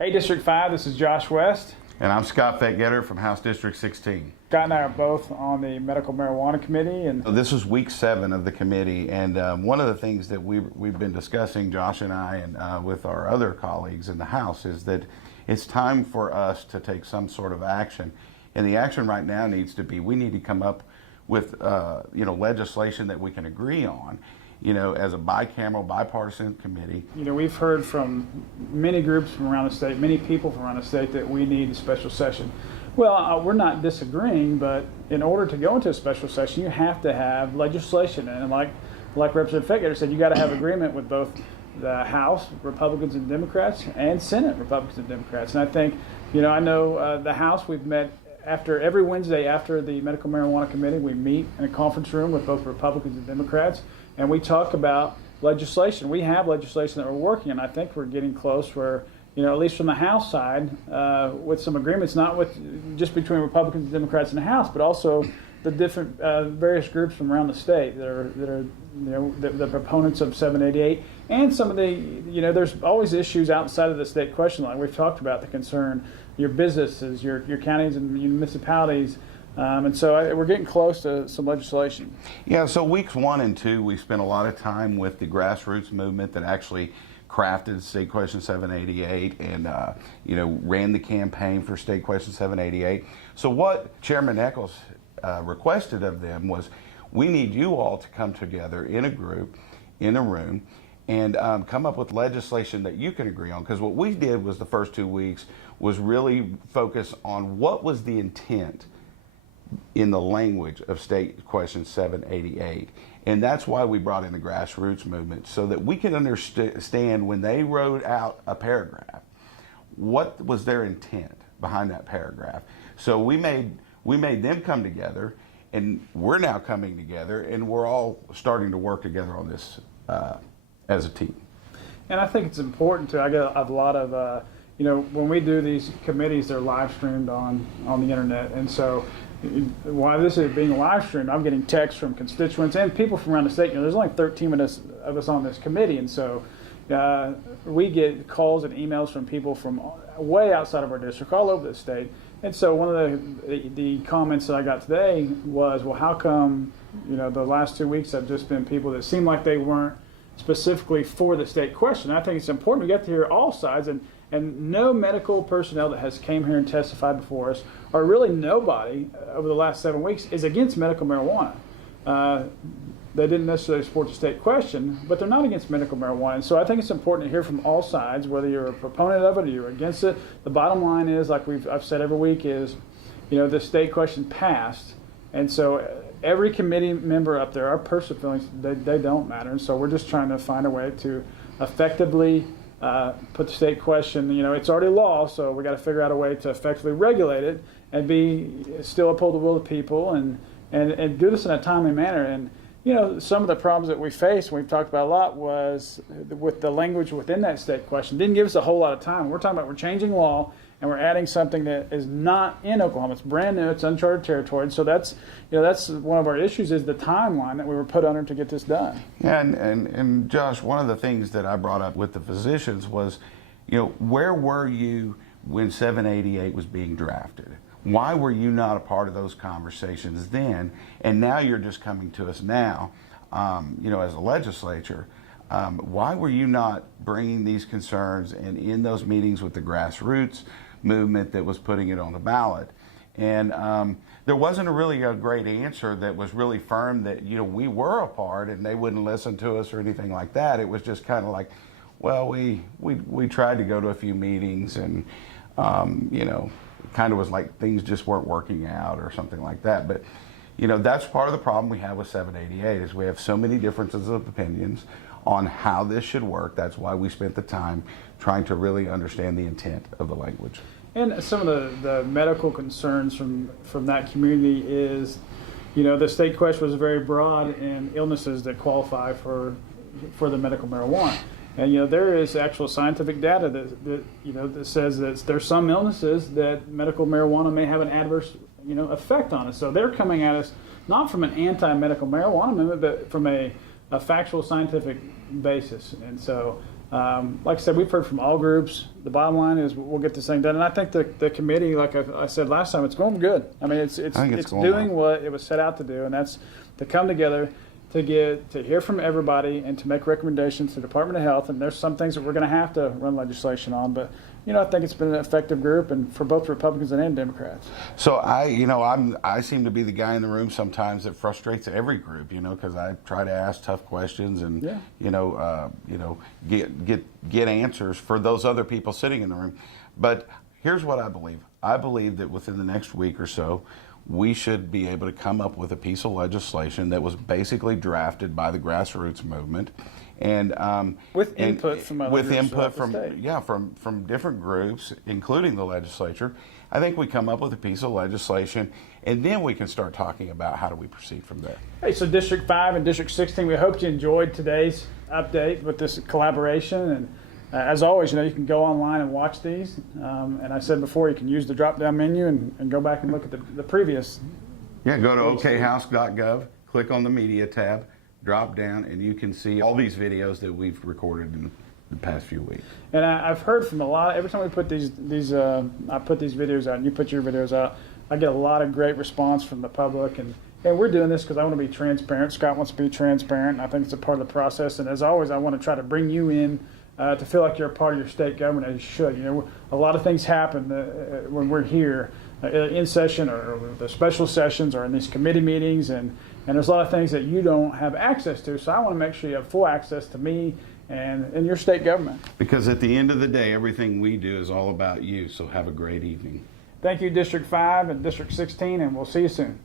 Hey, District 5, this is Josh West. And I'm Scott Fetgatter from House District 16. Scott and I are both on the Medical Marijuana Committee. And So this is week 7 of the committee, and one of the things that we've been discussing, Josh and I, and with our other colleagues in the House, is that it's time for us to take some sort of action. And the action right now needs to be, we need to come up with legislation that we can agree on, as a bicameral, bipartisan committee. We've heard from many groups from around the state, many people from around the state, that we need a special session. Well, we're not disagreeing, but in order to go into a special session, you have to have legislation. And like Representative Fetgatter said, you got to have agreement with both the House, Republicans and Democrats, and Senate, Republicans and Democrats. And I think, I know the House, we've met every Wednesday after the Medical Marijuana Committee, we meet in a conference room with both Republicans and Democrats, and we talk about legislation. We have legislation that we're working on. I think we're getting close where, at least from the House side, with some agreements, not with just between Republicans and Democrats in the House, but also the different various groups from around the state that are the proponents of 788, and some of the, there's always issues outside of the state question line. We've talked about the concern, your businesses, your counties and municipalities. And so we're getting close to some legislation. Yeah, so weeks 1 and 2, we spent a lot of time with the Grassroots movement that actually crafted State Question 788 and, ran the campaign for State Question 788. So what Chairman Eccles requested of them was, we need you all to come together in a group, in a room, and come up with legislation that you can agree on. Because what we did was the first 2 weeks was really focus on what was the intent in the language of State Question 788. And that's why we brought in the Grassroots movement, so that we can understand when they wrote out a paragraph, what was their intent behind that paragraph. So we made them come together, and we're now coming together, and we're all starting to work together on this as a team. And I think it's important to, I get a lot of, when we do these committees, they're live streamed on the internet. And so while this is being live streamed, I'm getting texts from constituents and people from around the state. There's only 13 of us on this committee. And so we get calls and emails from people from way outside of our district, all over the state. And so one of the comments that I got today was, well, how come, the last 2 weeks have just been people that seem like they weren't specifically for the state question. I think it's important we get to hear all sides, and no medical personnel that has came here and testified before us, or really nobody over the last 7 weeks, is against medical marijuana. They didn't necessarily support the state question, but they're not against medical marijuana. And so I think it's important to hear from all sides, whether you're a proponent of it or you're against it. The bottom line is, like I've said every week, is, the state question passed, and so every committee member up there, our personal feelings, they don't matter. And so we're just trying to find a way to effectively put the state question, it's already law, so we got to figure out a way to effectively regulate it and still uphold the will of people and do this in a timely manner. And, some of the problems that we faced, and we've talked about a lot, was with the language within that state question. Didn't give us a whole lot of time. We're talking about we're changing law, and we're adding something that is not in Oklahoma. It's brand new. It's uncharted territory. And so that's one of our issues, is the timeline that we were put under to get this done. Yeah, and Josh, one of the things that I brought up with the physicians was, where were you when 788 was being drafted? Why were you not a part of those conversations then? And now you're just coming to us now, as a legislature. Why were you not bringing these concerns and in those meetings with the Grassroots movement that was putting it on the ballot? And there wasn't really a great answer that was really firm that, we were a part and they wouldn't listen to us or anything like that. It was just kind of like, well, we tried to go to a few meetings and, kind of was like things just weren't working out or something like that. But, that's part of the problem we have with 788 is we have so many differences of opinions on how this should work. That's why we spent the time trying to really understand the intent of the language. And some of the medical concerns from that community is, the state question was very broad in illnesses that qualify for the medical marijuana. And there is actual scientific data that says that there's some illnesses that medical marijuana may have an adverse effect on us. So they're coming at us not from an anti-medical marijuana amendment, but from a factual scientific basis. And so Like I said, we've heard from all groups. The bottom line is we'll get this thing done. And I think the committee, like I said last time, it's going good. I mean, it's doing what it was set out to do, and that's to come together to hear from everybody and to make recommendations to the Department of Health. And there's some things that we're going to have to run legislation on, but I think it's been an effective group, and for both Republicans and Democrats. So I seem to be the guy in the room sometimes that frustrates every group, because I try to ask tough questions and get answers for those other people sitting in the room. But here's what I believe. I believe that within the next week or so, we should be able to come up with a piece of legislation that was basically drafted by the grassroots movement, and with input from other groups from different groups, including the legislature. I think we come up with a piece of legislation, and then we can start talking about how do we proceed from there. Hey, so District 5 and District 16, we hope you enjoyed today's update with this collaboration. And as always, you can go online and watch these. And I said before, you can use the drop-down menu and go back and look at the previous. Yeah, go to okhouse.gov, click on the media tab, drop down, and you can see all these videos that we've recorded in the past few weeks. And I've heard from every time we put these I put these videos out and you put your videos out, I get a lot of great response from the public. And we're doing this because I want to be transparent. Scott wants to be transparent, and I think it's a part of the process. And as always, I want to try to bring you in to feel like you're a part of your state government, as you should. A lot of things happen when we're here in session or the special sessions or in these committee meetings, and there's a lot of things that you don't have access to. So I want to make sure you have full access to me and your state government. Because at the end of the day, everything we do is all about you. So have a great evening. Thank you, District 5 and District 16, and we'll see you soon.